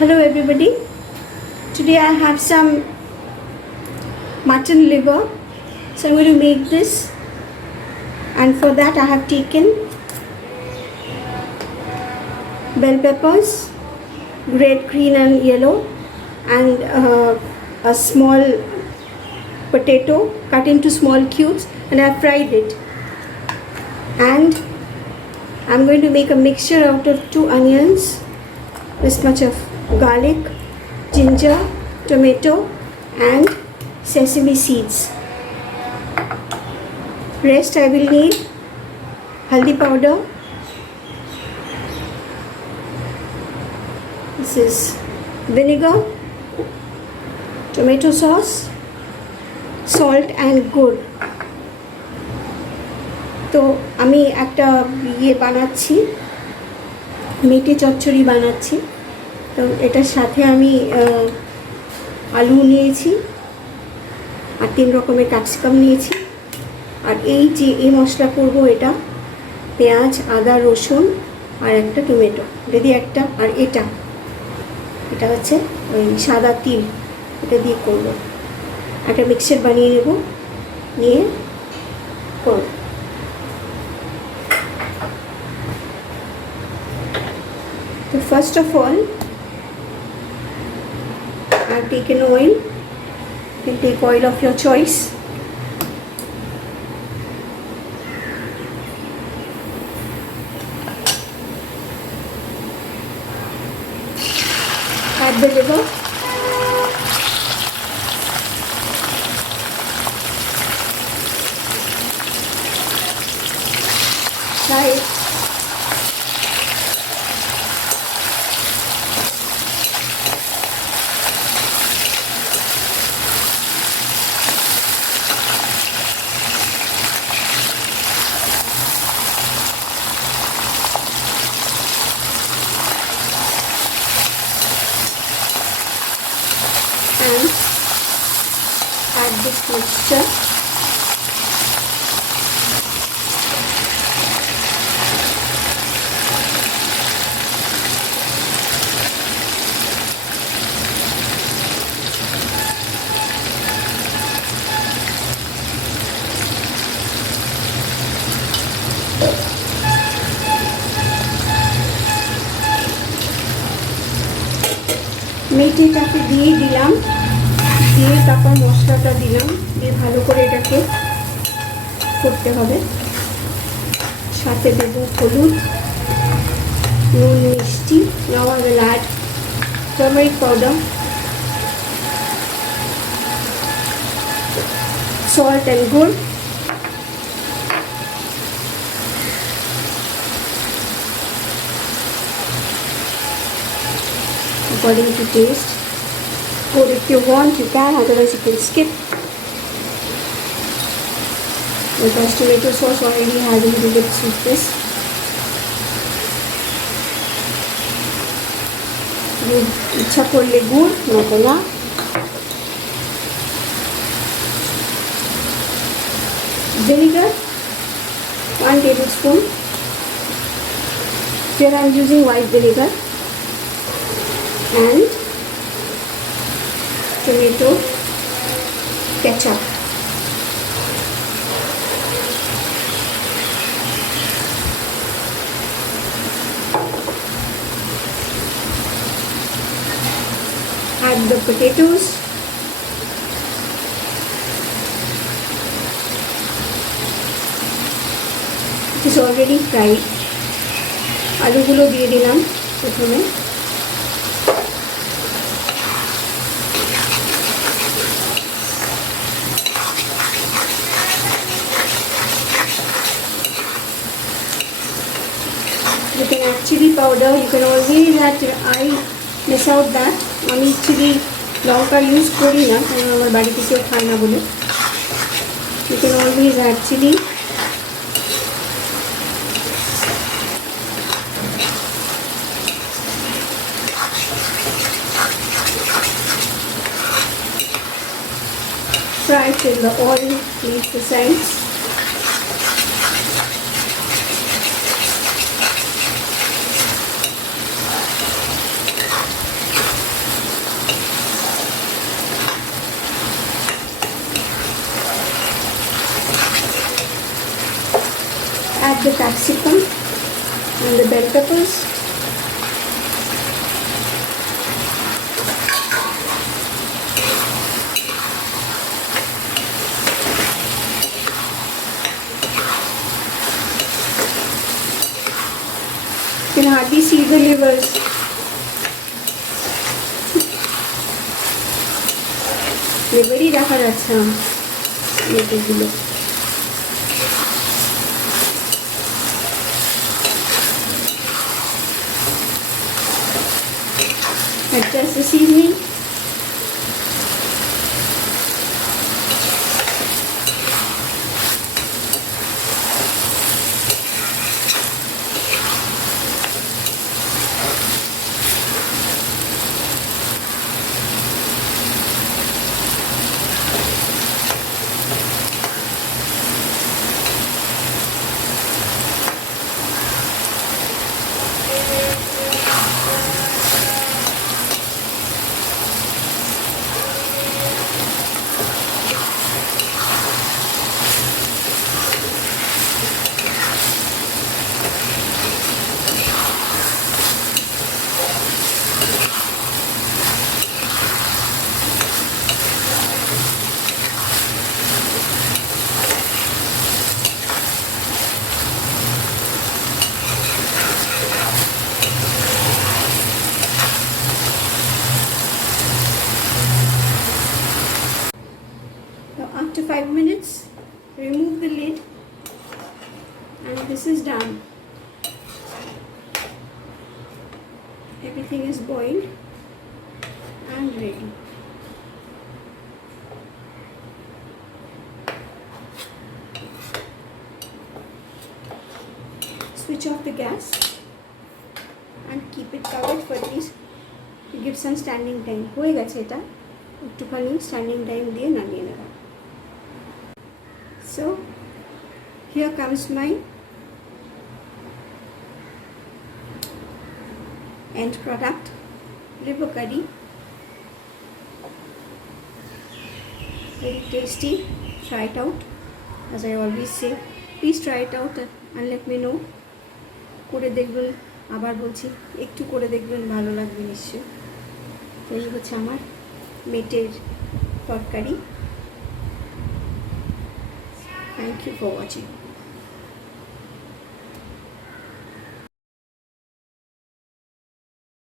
Hello everybody. Today I have some mutton liver. So I'm going to make this, and for that I have taken bell peppers, red, green and yellow, and a small potato cut into small cubes, and I have fried it. And I'm going to make a mixture out of 2 onions, this much of garlic, ginger, tomato and sesame seeds. Rest I will need haldi powder. This is vinegar, tomato sauce, salt and gur. তো আমি একটা বানাচ্ছি, মেটে চচ্চড়ি বানাচ্ছি। তো এটার সাথে আমি আলু নিয়েছি আর 3 রকমের ক্যাপসিকাম নিয়েছি। আর এই মশলা করব, এটা পেঁয়াজ, আদা, রসুন আর একটা টমেটো, যদি একটা, আর এটা হচ্ছে ওই সাদা তিল, এটা দিয়ে করব। একটা মিক্সচার বানিয়ে নেব, নিয়ে করব। So first of all, I have taken oil. You can take oil of your choice. Add the liver. Fry it. And add this mixture. মেথিটাকে দিয়ে দিলাম, দিয়ে তারপর মশলাটা দিলাম, দিয়ে ভালো করে এটাকে করতে হবে। সাথে দেব হলুদ, নুন, মিষ্টি। নাও I will add turmeric powder, salt and gur. According to taste. Or if you want, you can, otherwise you can skip. Because tomato sauce already has a little bit sweetness. ইচ্ছা করলে গুড়, নয়তো না। Vinegar, 1 tablespoon. Here I am using white vinegar. And tomato ketchup. Add the potatoes. It is already fried. আলুগুলো দিয়ে দিলাম প্রথমে। You can add chili powder. You can always add. I miss out that. আমি chili লঙ্কা ইউজ করি না, কারণ আমার বাড়িতে কেউ খায় না বলে। You can always add chili. Fry till the oil leaves the sides. add the capsicum and the bell peppers. You can hardly see the livers. লিভারই দেখা যাচ্ছে না লিভারগুলো। Adjust the seasoning. After 5 minutes, remove the lid and this is done. Everything is boiled and ready. Switch off the gas and keep it covered for at least to give some standing time. হয়ে গেছে এটা একটুখানি standing time দিয়ে নামিয়ে নেব। So here comes my end product, liver curry. Very tasty. Try it out. As I always say, please try it out and let me know. করে দেখবেন, আবার বলছি একটু করে দেখবেন, ভালো লাগবে নিশ্চয়ই। এই হচ্ছে আমার মেটের তরকারি। Thank you for watching.